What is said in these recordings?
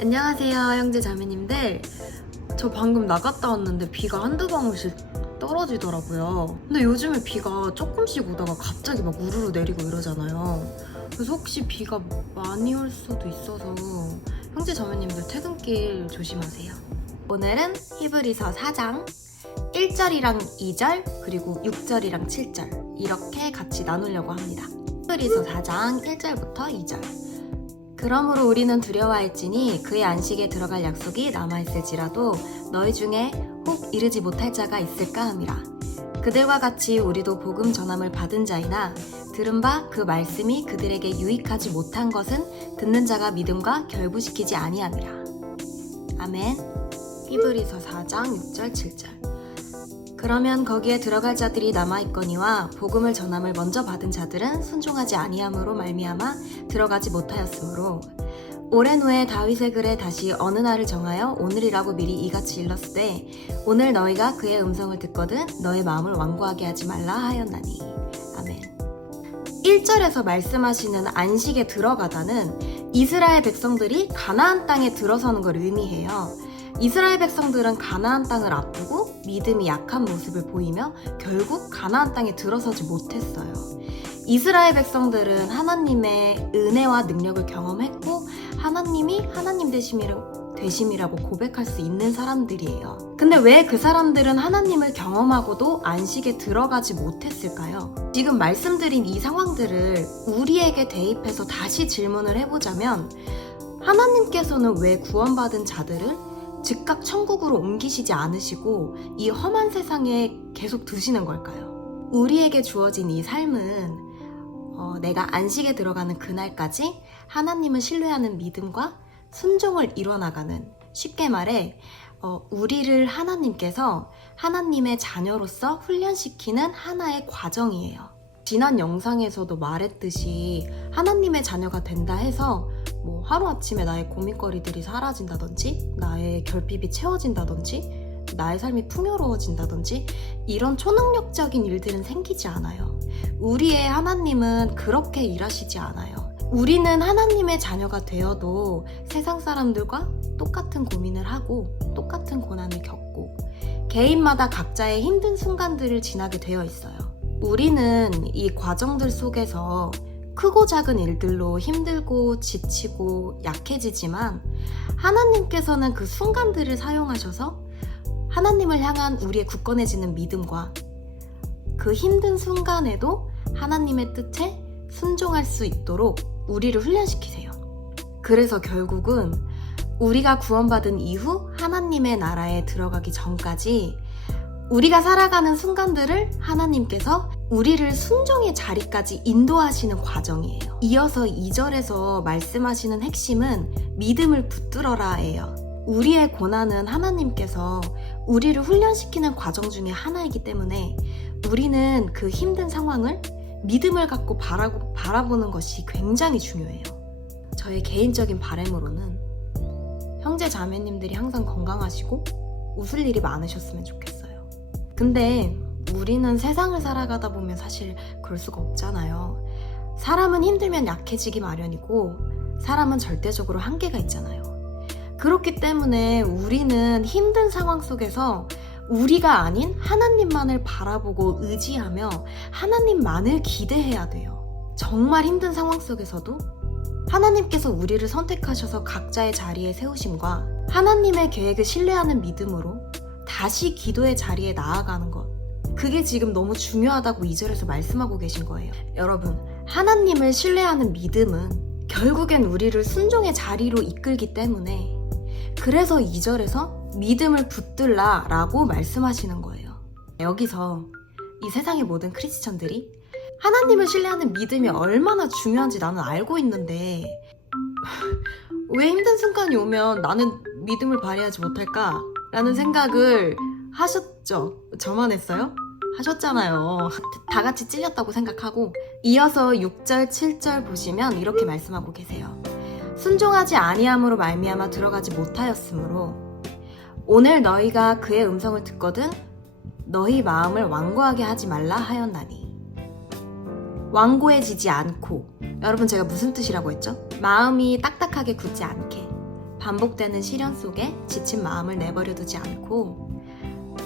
안녕하세요, 형제 자매님들. 저 방금 나갔다 왔는데 비가 한두 방울씩 떨어지더라고요. 근데 요즘에 비가 조금씩 오다가 갑자기 막 우르르 내리고 이러잖아요. 그래서 혹시 비가 많이 올 수도 있어서 형제 자매님들 퇴근길 조심하세요. 오늘은 히브리서 4장 1절이랑 2절 그리고 6절이랑 7절 이렇게 같이 나누려고 합니다. 히브리서 4장 1절부터 2절. 그러므로 우리는 두려워할지니 그의 안식에 들어갈 약속이 남아있을지라도 너희 중에 혹 이르지 못할 자가 있을까 함이라. 그들과 같이 우리도 복음 전함을 받은 자이나 들은 바 그 말씀이 그들에게 유익하지 못한 것은 듣는 자가 믿음과 결부시키지 아니함이라. 아멘. 히브리서 4장 6절 7절. 그러면 거기에 들어갈 자들이 남아있거니와 복음을 전함을 먼저 받은 자들은 순종하지 아니함으로 말미암아 들어가지 못하였으므로 오랜 후에 다윗의 글에 다시 어느 날을 정하여 오늘이라고 미리 이같이 일렀으되 오늘 너희가 그의 음성을 듣거든 너의 마음을 완고하게 하지 말라 하였나니. 아멘. 1절에서 말씀하시는 안식에 들어가다는 이스라엘 백성들이 가나안 땅에 들어서는 걸 의미해요. 이스라엘 백성들은 가나안 땅을 앞두고 믿음이 약한 모습을 보이며 결국 가나안 땅에 들어서지 못했어요. 이스라엘 백성들은 하나님의 은혜와 능력을 경험했고 하나님이 하나님 되심이라고 고백할 수 있는 사람들이에요. 근데 왜 그 사람들은 하나님을 경험하고도 안식에 들어가지 못했을까요? 지금 말씀드린 이 상황들을 우리에게 대입해서 다시 질문을 해보자면 하나님께서는 왜 구원받은 자들을 즉각 천국으로 옮기시지 않으시고 이 험한 세상에 계속 두시는 걸까요? 우리에게 주어진 이 삶은 내가 안식에 들어가는 그날까지 하나님을 신뢰하는 믿음과 순종을 이뤄나가는, 쉽게 말해 우리를 하나님께서 하나님의 자녀로서 훈련시키는 하나의 과정이에요. 지난 영상에서도 말했듯이 하나님의 자녀가 된다 해서 뭐 하루아침에 나의 고민거리들이 사라진다든지 나의 결핍이 채워진다든지 나의 삶이 풍요로워진다든지 이런 초능력적인 일들은 생기지 않아요. 우리의 하나님은 그렇게 일하시지 않아요. 우리는 하나님의 자녀가 되어도 세상 사람들과 똑같은 고민을 하고 똑같은 고난을 겪고 개인마다 각자의 힘든 순간들을 지나게 되어 있어요. 우리는 이 과정들 속에서 크고 작은 일들로 힘들고 지치고 약해지지만 하나님께서는 그 순간들을 사용하셔서 하나님을 향한 우리의 굳건해지는 믿음과 그 힘든 순간에도 하나님의 뜻에 순종할 수 있도록 우리를 훈련시키세요. 그래서 결국은 우리가 구원받은 이후 하나님의 나라에 들어가기 전까지 우리가 살아가는 순간들을 하나님께서 우리를 순종의 자리까지 인도하시는 과정이에요. 이어서 2절에서 말씀하시는 핵심은 믿음을 붙들어라예요. 우리의 고난은 하나님께서 우리를 훈련시키는 과정 중에 하나이기 때문에 우리는 그 힘든 상황을 믿음을 갖고 바라보는 것이 굉장히 중요해요. 저의 개인적인 바람으로는 형제 자매님들이 항상 건강하시고 웃을 일이 많으셨으면 좋겠어요. 근데 우리는 세상을 살아가다 보면 사실 그럴 수가 없잖아요. 사람은 힘들면 약해지기 마련이고 사람은 절대적으로 한계가 있잖아요. 그렇기 때문에 우리는 힘든 상황 속에서 우리가 아닌 하나님만을 바라보고 의지하며 하나님만을 기대해야 돼요. 정말 힘든 상황 속에서도 하나님께서 우리를 선택하셔서 각자의 자리에 세우심과 하나님의 계획을 신뢰하는 믿음으로 다시 기도의 자리에 나아가는 것, 그게 지금 너무 중요하다고 2절에서 말씀하고 계신 거예요. 여러분, 하나님을 신뢰하는 믿음은 결국엔 우리를 순종의 자리로 이끌기 때문에 그래서 2절에서 믿음을 붙들라 라고 말씀하시는 거예요. 여기서 이 세상의 모든 크리스천들이 하나님을 신뢰하는 믿음이 얼마나 중요한지 나는 알고 있는데 왜 힘든 순간이 오면 나는 믿음을 발휘하지 못할까? 라는 생각을 하셨죠? 저만 했어요? 하셨잖아요. 다 같이 찔렸다고 생각하고. 이어서 6절, 7절 보시면 이렇게 말씀하고 계세요. 순종하지 아니함으로 말미암아 들어가지 못하였으므로 오늘 너희가 그의 음성을 듣거든 너희 마음을 완고하게 하지 말라 하였나니. 완고해지지 않고, 여러분 제가 무슨 뜻이라고 했죠? 마음이 딱딱하게 굳지 않게, 반복되는 시련 속에 지친 마음을 내버려 두지 않고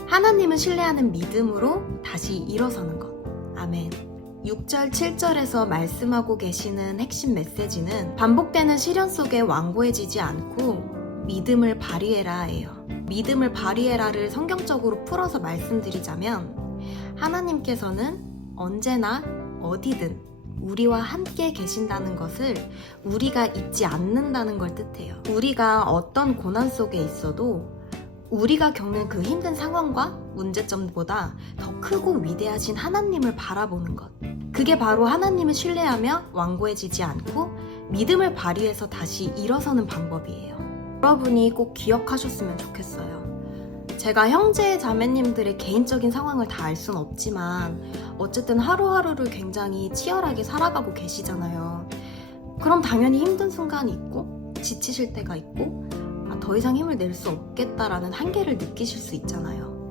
하나님을 신뢰하는 믿음으로 다시 일어서는 것. 아멘. 6절, 7절에서 말씀하고 계시는 핵심 메시지는 반복되는 시련 속에 완고해지지 않고 믿음을 발휘해라예요. 믿음을 발휘해라를 성경적으로 풀어서 말씀드리자면 하나님께서는 언제나 어디든 우리와 함께 계신다는 것을 우리가 잊지 않는다는 걸 뜻해요. 우리가 어떤 고난 속에 있어도 우리가 겪는 그 힘든 상황과 문제점보다 더 크고 위대하신 하나님을 바라보는 것. 그게 바로 하나님을 신뢰하며 완고해지지 않고 믿음을 발휘해서 다시 일어서는 방법이에요. 여러분이 꼭 기억하셨으면 좋겠어요. 제가 형제 자매님들의 개인적인 상황을 다 알 순 없지만 어쨌든 하루하루를 굉장히 치열하게 살아가고 계시잖아요. 그럼 당연히 힘든 순간이 있고 지치실 때가 있고 더 이상 힘을 낼 수 없겠다라는 한계를 느끼실 수 있잖아요.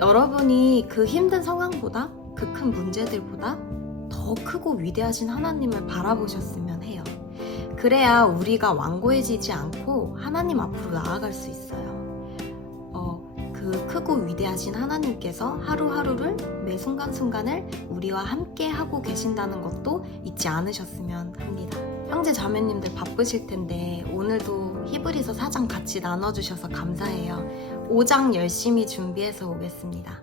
여러분이 그 힘든 상황보다 그 큰 문제들보다 더 크고 위대하신 하나님을 바라보셨으면 해요. 그래야 우리가 완고해지지 않고 하나님 앞으로 나아갈 수 있어요. 그 크고 위대하신 하나님께서 하루하루를 매 순간순간을 우리와 함께 하고 계신다는 것도 잊지 않으셨으면 합니다. 형제 자매님들 바쁘실 텐데 오늘도 히브리서 4장 같이 나눠주셔서 감사해요. 5장 열심히 준비해서 오겠습니다.